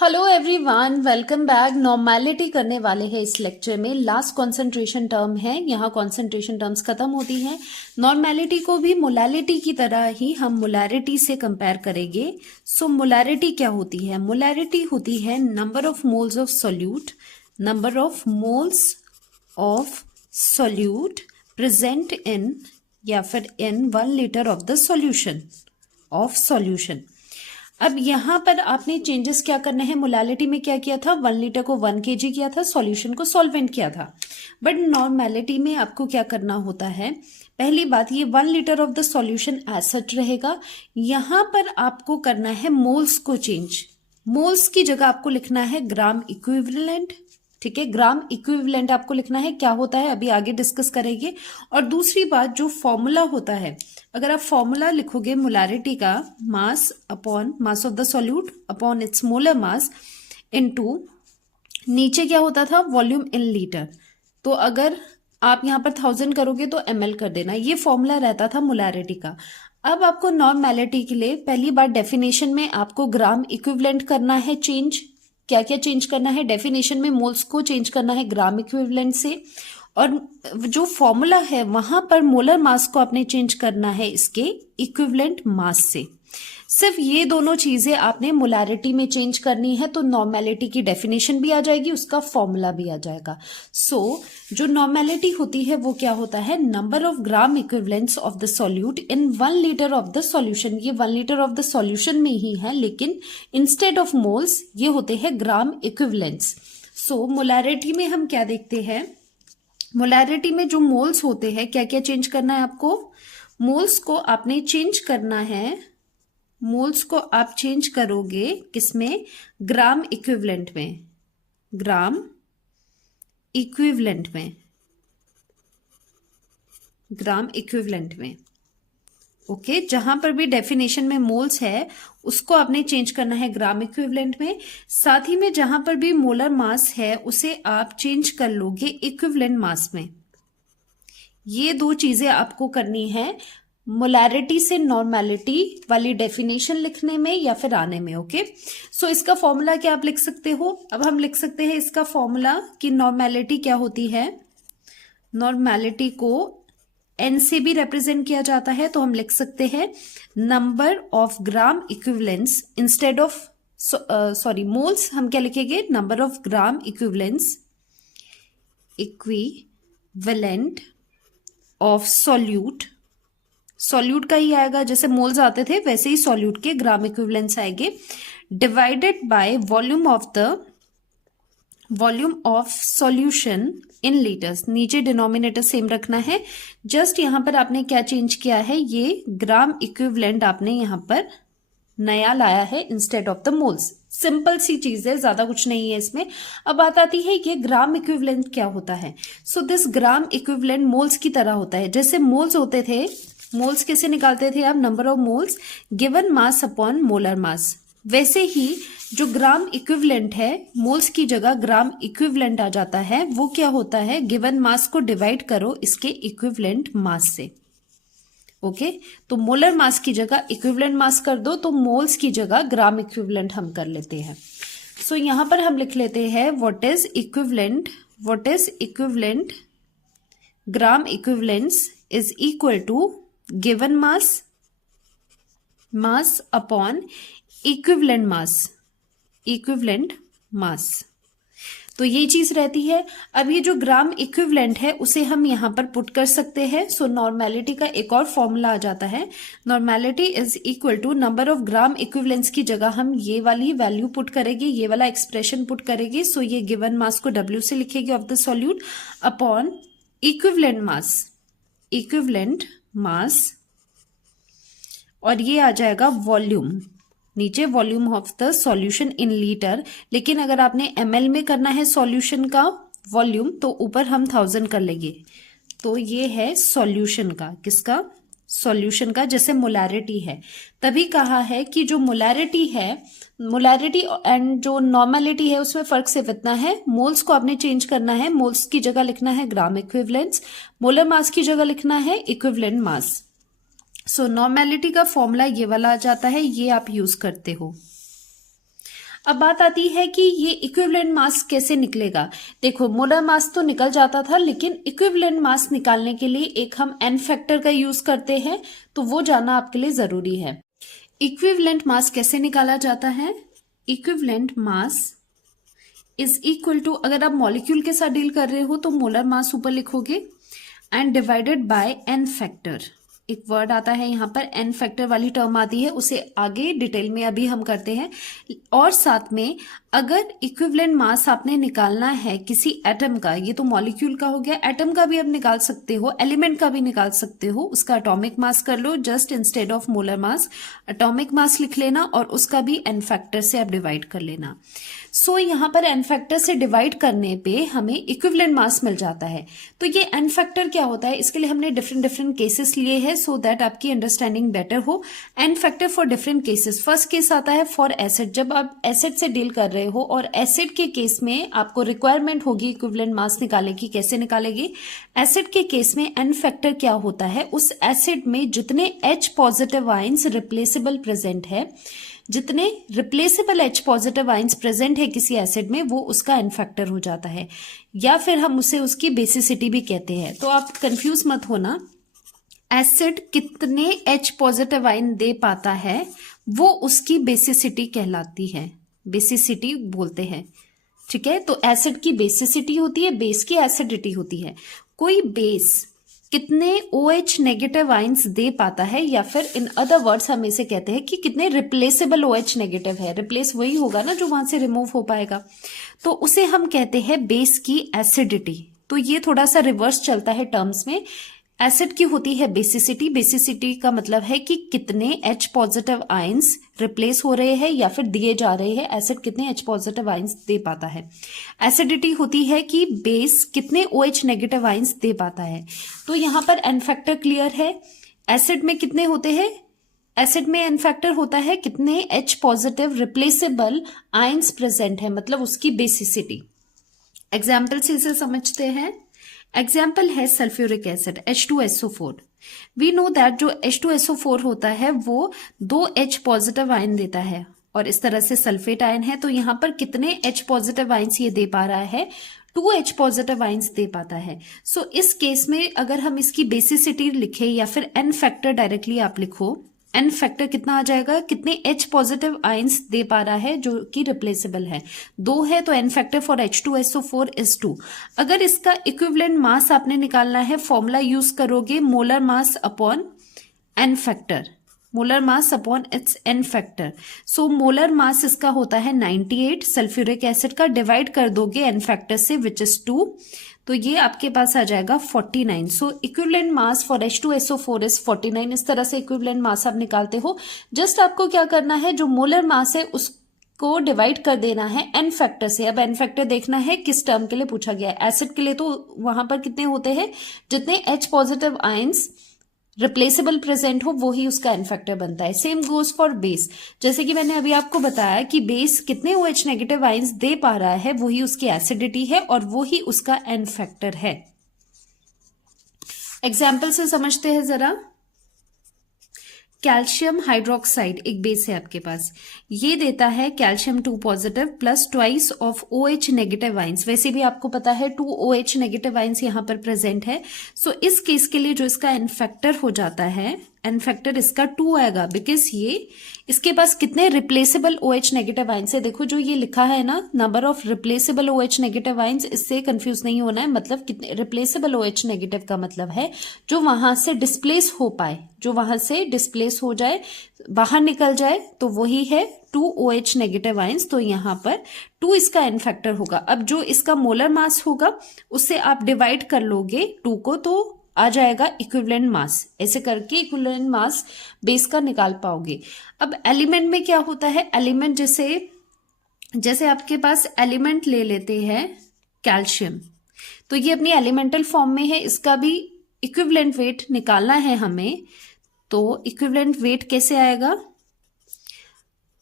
Hello everyone, welcome back. Normality करने वाले हैं इस लेक्चर में। लास्ट कंसंट्रेशन टर्म है, यहाँ कंसंट्रेशन टर्म्स खत्म होती हैं। नॉर्मेलिटी को भी मोलैरिटी की तरह ही हम मोलैरिटी से कंपेयर करेंगे। सो मोलैरिटी क्या होती है? मोलैरिटी होती है number of moles of solute, number of moles of solute present in या फिर इन 1 litre of the solution of solution. अब यहाँ पर आपने चेंजेस क्या करने हैं? मोलालिटी में क्या किया था? 1 लीटर को 1 kg किया था, सॉल्यूशन को सॉल्वेंट किया था। बट नॉर्मेलिटी में आपको क्या करना होता है? पहली बात, ये 1 litre of the solution as such रहेगा। यहाँ पर आपको करना है मोल्स को चेंज। मोल्स की जगह आपको लिखना है ग्राम इक्विवेलेंट। ठीक है, ग्राम इक्विवेलेंट आपको लिखना है। क्या होता है अभी आगे डिस्कस करेंगे। और दूसरी बात, जो फॉर्मूला होता है, अगर आप फॉर्मूला लिखोगे मोलारिटी का, mass upon mass of the solute upon its molar mass into, नीचे क्या होता था? Volume in litre. तो अगर आप यहाँ पर 1000 करोगे तो ml कर देना। ये फॉर्मूला रहता था मोलारिटी का। अब आपको नॉर्मेलिटी के लिए पहली बार डेफिनेशन में आपको ग्राम इक्विवेलेंट करना है चेंज। क्या क्या चेंज करना है? डेफिनेशन में मोल्स को चेंज करना है ग्राम इक्विवेलेंट से, और जो फॉर्मूला है वहां पर मोलर मास को आपने चेंज करना है इसके इक्विवेलेंट मास से। सिर्फ ये दोनों चीजें आपने मोलारिटी में चेंज करनी है, तो नॉर्मेलिटी की डेफिनेशन भी आ जाएगी, उसका फॉर्मूला भी आ जाएगा। सो जो नॉर्मेलिटी होती है वो क्या होता है? Number of gram equivalents of the solute in 1 litre of the solution. ये 1 लीटर ऑफ द सॉल्यूशन में ही है, लेकिन इंस्टेड ऑफ मोल्स ये होते हैं ग्राम इक्विवेलेंट्स। सो मोलारिटी में हम क्या देखते हैं? मोलैरिटी में जो मोल्स होते हैं, क्या क्या चेंज करना है आपको? मोल्स को आपने चेंज करना है। मोल्स को आप चेंज करोगे किसमें? ग्राम इक्विवेलेंट में। ग्राम इक्विवेलेंट में, ग्राम इक्विवेलेंट में। ओके, जहां पर भी डेफिनेशन में मोल्स है उसको आपने चेंज करना है ग्राम इक्विवेलेंट में। साथ ही में जहां पर भी मोलर मास है उसे आप चेंज कर लोगे इक्विवेलेंट मास में। ये दो चीजें आपको करनी है मोलैरिटी से नॉर्मेलिटी वाली डेफिनेशन लिखने में या फिर आने में। ओके, सो इसका फॉर्मूला क्या आप लिख सकते हो? अब हम लिख सकते हैं इसका फॉर्मूला कि नॉर्मेलिटी क्या होती है। नॉर्मेलिटी को एन से भी रिप्रेजेंट किया जाता है, तो हम लिख सकते हैं number of gram equivalents instead of moles हम क्या लिखेंगे? Number of gram equivalents equivalent of solute. Solute का ही आएगा, जैसे मोल्स आते थे वैसे ही सॉल्यूट के ग्राम इक्विवेलेंट्स आएंगे, divided by volume of solution in litres. नीचे डिनोमिनेटर सेम रखना है। जस्ट यहां पर आपने क्या चेंज किया है? ये ग्राम इक्विवेलेंट आपने यहां पर नया लाया है instead of the moles. Simple सी चीज है, ज्यादा कुछ नहीं है इसमें। अब बात आती है ये ग्राम इक्विवेलेंट क्या होता है। So this gram equivalent moles की तरह होता है। जैसे मोल्स होते थे, मोल्स कैसे निकालते थे आप? Number of moles given mass upon molar mass. वैसे ही जो ग्राम इक्विवेलेंट है, मोल्स की जगह ग्राम इक्विवेलेंट आ जाता है। वो क्या होता है? गिवन मास को डिवाइड करो इसके इक्विवेलेंट मास से। ओके, तो मोलर मास की जगह इक्विवेलेंट मास कर दो, तो मोल्स की जगह ग्राम इक्विवेलेंट हम कर लेते हैं। सो यहां पर हम लिख लेते हैं what is equivalent gram equivalents is equal to given mass upon equivalent mass. तो ये चीज रहती है। अब ये जो ग्राम इक्विवेलेंट है उसे हम यहां पर पुट कर सकते हैं। सो नॉर्मेलिटी का एक और फॉर्मूला आ जाता है। Normality is equal to number of gram equivalents की जगह हम ये वाली वैल्यू पुट करेंगे, ये वाला एक्सप्रेशन पुट करेंगे। सो ये गिवन मास को W से लिखेंगे of the solute upon equivalent मास, और ये आ जाएगा वॉल्यूम। नीचे volume of the solution in litre, लेकिन अगर आपने ml में करना है सॉल्यूशन का वॉल्यूम तो ऊपर हम 1000 कर लेंगे। तो ये है सॉल्यूशन का, किसका? सॉल्यूशन का। जैसे मोलैरिटी है, तभी कहा है कि जो मोलैरिटी एंड जो नॉर्मेलिटी है उसमें फर्क सिर्फ इतना है, मोल्स को आपने चेंज करना है। मोल्स की जगह लिखना है ग्राम इक्विवेलेंट्स, मोलर मास की जगह लिखना है इक्विवेलेंट मास। सो नॉर्मेलिटी का फॉर्मूला ये वाला आ जाता है, ये आप यूज करते हो। अब बात आती है कि ये इक्विवेलेंट मास कैसे निकलेगा। देखो मोलर मास तो निकल जाता था, लेकिन इक्विवेलेंट मास निकालने के लिए एक हम एन फैक्टर का यूज करते हैं, तो वो जानना आपके लिए जरूरी है। इक्विवेलेंट मास कैसे निकाला जाता है? Equivalent mass is equal to, अगर आप मॉलिक्यूल के साथ डील कर रहे हो तो मोलर मास ऊपर लिखोगे and divided by N factor. एक वर्ड आता है यहाँ पर, एन फैक्टर वाली टर्म आती है, उसे आगे डिटेल में अभी हम करते हैं। और साथ में अगर इक्विवेलेंट मास आपने निकालना है किसी एटम का, ये तो मॉलिक्यूल का हो गया, एटम का भी आप निकाल सकते हो, एलिमेंट का भी निकाल सकते हो, उसका एटॉमिक मास कर लो, just instead of molar mass atomic mass लिख लेना और उसका भी एन फैक्टर से आप डिवाइड कर लेना। सो यहाँ पर एन फैक्टर से डिवाइड करने पे हमें इक्विवेलेंट मास मिल जाता है। तो ये एन फैक्टर क्या होता है, इसके लिए हमने डिफरेंट डिफरेंट केसेस लिए हैं सो दैट आपकी अंडरस्टैंडिंग बेटर हो। N factor for different cases, first case आता है फॉर एसिड, जब आप एसिड से डील कर रहे हो और एसिड के केस में आपको रिक्वायरमेंट होगी इक्विवेलेंट मास निकालने की। कैसे निकालेगी? एसिड के केस में एन फैक्टर क्या होता है, उस एसिड में जितने H positive ions replaceable present है, जितने replaceable H positive ions present है किसी एसिड में, वो उसका एन फैक्टर हो जाता है, या फिर हम उसे उसकी बेसिसिटी भी कहते हैं। तो आप कंफ्यूज मत होना, एसिड कितने H पॉजिटिव आयन दे पाता है वो उसकी बेसिसिटी कहलाती है, बेसिसिटी बोलते हैं। ठीक है, तो एसिड की बेसिसिटी होती है, बेस की एसिडिटी होती है। कोई बेस कितने OH नेगेटिव आयंस दे पाता है, या फिर इन अदर वर्ड्स हम इसे कहते हैं कि कितने रिप्लेसेबल OH नेगेटिव है। रिप्लेस वही होगा ना जो वहां से रिमूव हो पाएगा, तो उसे हम कहते हैं बेस की एसिडिटी। तो ये थोड़ा सा रिवर्स चलता है टर्म्स में। एसिड की होती है बेसिसिटी, बेसिसिटी का मतलब है कि कितने H पॉजिटिव आयंस रिप्लेस हो रहे हैं या फिर दिए जा रहे हैं, एसिड कितने H पॉजिटिव आयंस दे पाता है। एसिडिटी होती है कि बेस कितने OH नेगेटिव आयंस दे पाता है। तो यहां पर एन फैक्टर क्लियर है। एसिड में कितने होते हैं? एसिड में एन फैक्टर होता है कितने H positive replaceable ions present है, मतलब उसकी बेसिसिटी। एग्जाम्पल से इसे समझते हैं। एग्जाम्पल है sulphuric acid H2SO4। We know that जो H2SO4 होता है वो 2 H पॉजिटिव आयन देता है और इस तरह से सल्फेट आयन है। तो यहाँ पर कितने H पॉजिटिव आयन्स ये दे पा रहा है? 2 H पॉजिटिव आयन्स दे पाता है। सो इस केस में अगर हम इसकी बेसिसिटी लिखे या फिर एन फैक्टर डायरेक्टली आप लिखो, एन फैक्टर कितना आ जाएगा, कितने H पॉजिटिव आयंस दे पा रहा है जो कि रिप्लेसेबल है। 2 है तो N factor for H2SO4 is 2। अगर इसका इक्विवेलेंट मास आपने निकालना है, फॉर्मूला यूज करोगे molar mass upon N factor, molar mass upon its N factor. So molar mass इसका होता है 98 सल्फ्यूरिक एसिड का, डिवाइड कर दोगे एन फैक्टर से विच इज 2, तो ये आपके पास आ जाएगा 49। So equivalent mass for H2SO4 is 49। इस तरह से इक्विवेलेंट मास आप निकालते हो। जस्ट आपको क्या करना है, जो मोलर मास है उसको डिवाइड कर देना है एन फैक्टर से। अब एन फैक्टर देखना है किस टर्म के लिए पूछा गया है। एसिड के लिए तो वहां पर कितने होते हैं, जितने H positive ions replaceable present हो वो ही उसका एन फैक्टर बनता है। सेम गोज फॉर बेस, जैसे कि मैंने अभी आपको बताया कि बेस कितने OH नेगेटिव आयंस दे पा रहा है वो ही उसकी एसिडिटी है और वो ही उसका एन फैक्टर है। एग्जाम्पल से समझते हैं जरा। कैल्शियम हाइड्रोक्साइड एक बेस है आपके पास, ये देता है calcium 2 positive plus twice of OH negative ions. वैसे भी आपको पता है 2 OH नेगेटिव आयंस यहां पर प्रेजेंट है। सो इस केस के लिए जो इसका एन फैक्टर हो जाता है, एन फैक्टर इसका 2 आएगा, बिकॉज ये इसके पास कितने रिप्लेसेबल OH नेगेटिव आयंस है। देखो जो ये लिखा है ना, number of replaceable OH negative ions, इससे कंफ्यूज नहीं होना है। मतलब कितने रिप्लेसेबल OH नेगेटिव का मतलब है जो वहां से डिस्प्लेस हो पाए, जो वहां से डिस्प्लेस हो जाए, बाहर निकल जाए, तो वही है 2 OH नेगेटिव आयंस। तो यहां पर 2 इसका एन फैक्टर होगा। अब जो इसका मोलर मास होगा उससे आप डिवाइड कर लोगे 2 को, तो आ जाएगा इक्विवेलेंट मास। ऐसे करके इक्विवेलेंट मास बेस का निकाल पाओगे। अब एलिमेंट में क्या होता है, एलिमेंट जैसे आपके पास एलिमेंट ले लेते हैं कैल्शियम, तो ये अपनी एलिमेंटल फॉर्म में है, इसका भी इक्विवेलेंट वेट निकालना है हमें। तो इक्विवेलेंट वेट कैसे आएगा,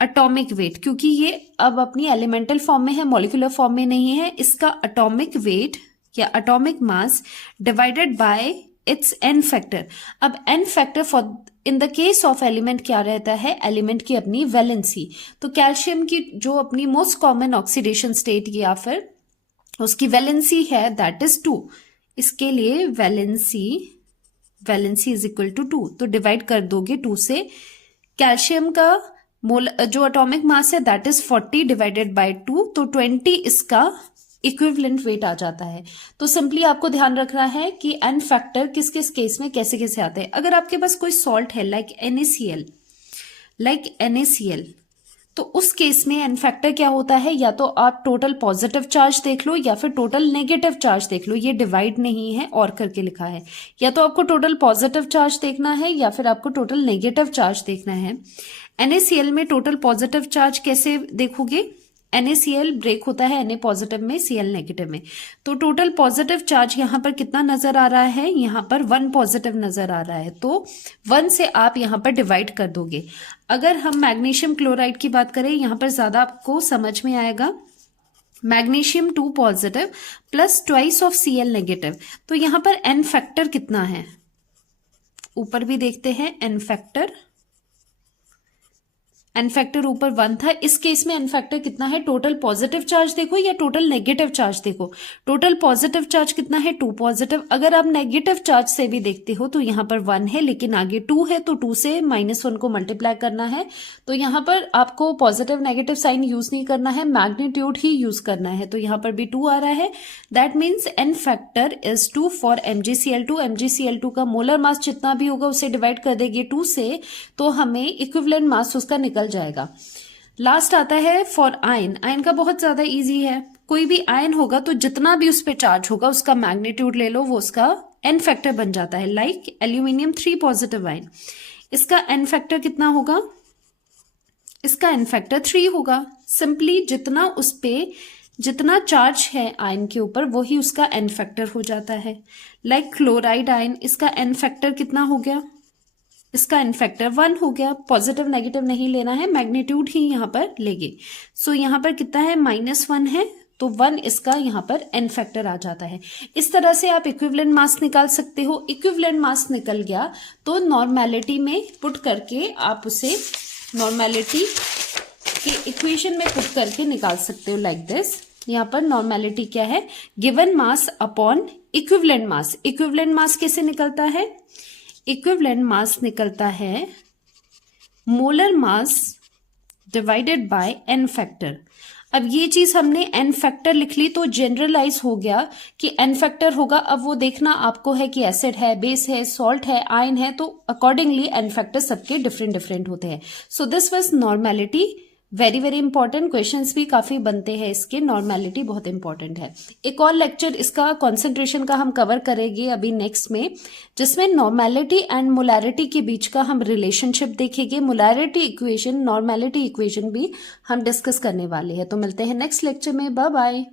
एटॉमिक वेट, क्योंकि ये अब अपनी एलिमेंटल फॉर्म में है, मॉलिक्यूलर फॉर्म में नहीं है। इसका एटॉमिक वेट या atomic mass divided by its N factor. अब n factor for in the case of element क्या रहता है, एलिमेंट की अपनी वैलेंसी। तो कैल्शियम की जो अपनी मोस्ट कॉमन ऑक्सीडेशन स्टेट या फिर उसकी वैलेंसी है दैट इज 2। इसके लिए वैलेंसी इज इक्वल टू 2, तो डिवाइड कर दोगे 2 से। कैल्शियम का जो एटॉमिक मास है दैट इज 40 डिवाइडेड बाय 2, तो 20 इसका इक्विवेलेंट वेट आ जाता है। तो सिंपली आपको ध्यान रखना है कि एन फैक्टर किस किस केस में कैसे कैसे आते हैं। अगर आपके पास कोई सॉल्ट है लाइक NaCl, तो उस केस में एन फैक्टर क्या होता है, या तो आप टोटल पॉजिटिव चार्ज देख लो या फिर टोटल नेगेटिव चार्ज देख लो। ये डिवाइड नहीं है और करके लिखा है, या तो आपको टोटल पॉजिटिव चार्ज देखना है या फिर आपको टोटल नेगेटिव चार्ज देखना है। NaCl में टोटल पॉजिटिव चार्ज कैसे देखोगे, NaCl ब्रेक होता है Na पॉजिटिव में Cl नेगेटिव में, तो टोटल पॉजिटिव चार्ज यहां पर कितना नजर आ रहा है, यहां पर 1 पॉजिटिव नजर आ रहा है, तो 1 से आप यहां पर डिवाइड कर दोगे। अगर हम मैग्नीशियम क्लोराइड की बात करें, यहां पर ज्यादा आपको समझ में आएगा। Magnesium 2 positive plus twice of Cl negative, तो यहां पर एन फैक्टर कितना है, ऊपर भी देखते हैं। एन फैक्टर ऊपर 1 था, इस केस में एन फैक्टर कितना है, टोटल पॉजिटिव चार्ज देखो या टोटल नेगेटिव चार्ज देखो। टोटल पॉजिटिव चार्ज कितना है, 2 पॉजिटिव। अगर आप नेगेटिव चार्ज से भी देखते हो तो यहाँ पर 1 है लेकिन आगे 2 है, तो 2 से -1 को मल्टीप्लाई करना है। तो यहाँ पर आपको पॉजिटिव नेगेटिव साइन यूज नहीं करना है, मैग्नीट्यूड ही यूज करना है। तो यहाँ पर भी 2 आ रहा है, that means N factor is 2 for MgCl2। MgCl2 का मोलर मास जितना भी होगा उसे डिवाइड कर देंगे 2 से, तो हमें इक्विवेलेंट मास उसका निकल जाएगा। लास्ट आता है फॉर आयन। आयन का बहुत ज्यादा इजी है, कोई भी आयन होगा तो जितना भी उस पे चार्ज होगा उसका मैग्नीट्यूड ले लो, वो उसका एन फैक्टर बन जाता है। लाइक एल्यूमिनियम 3 पॉजिटिव आयन, इसका एन फैक्टर कितना होगा, इसका एन फैक्टर 3 होगा। सिंपली जितना चार्ज है आयन के ऊपर वही उसका एन फैक्टर हो जाता है। लाइक क्लोराइड आयन, इसका एन फैक्टर कितना हो गया, इसका एन फैक्टर 1 हो गया। पॉजिटिव नेगेटिव नहीं लेना है, मैग्नीट्यूड ही यहां पर लेंगे। सो यहां पर कितना है, -1 है, तो 1 इसका यहां पर एन फैक्टर आ जाता है। इस तरह से आप इक्विवेलेंट मास निकाल सकते हो। इक्विवेलेंट मास निकल गया तो नॉर्मेलिटी में पुट करके आप उसे नॉर्मेलिटी के इक्वेशन में पुट करके निकाल सकते हो लाइक दिस। यहाँ पर नॉर्मेलिटी क्या है, given mass upon equivalent mass. Equivalent mass कैसे निकलता है, इक्विवेलेंट मास निकलता है molar mass divided by N factor. अब ये चीज हमने एन फैक्टर लिख ली तो जनरलाइज हो गया कि एन फैक्टर होगा। अब वो देखना आपको है कि एसिड है, बेस है, सॉल्ट है, आयन है, तो अकॉर्डिंगली एन फैक्टर सबके डिफरेंट होते हैं। So this was normality, very important. Questions भी काफी बनते हैं इसके, नॉर्मेलिटी बहुत इंपॉर्टेंट है। एक और लेक्चर इसका कंसंट्रेशन का हम कवर करेंगे अभी नेक्स्ट में, जिसमें नॉर्मेलिटी एंड मोलैरिटी के बीच का हम रिलेशनशिप देखेंगे। मोलैरिटी इक्वेशन, नॉर्मेलिटी इक्वेशन भी हम डिस्कस करने वाले हैं। तो मिलते हैं नेक्स्ट लेक्चर में, बाय बाय।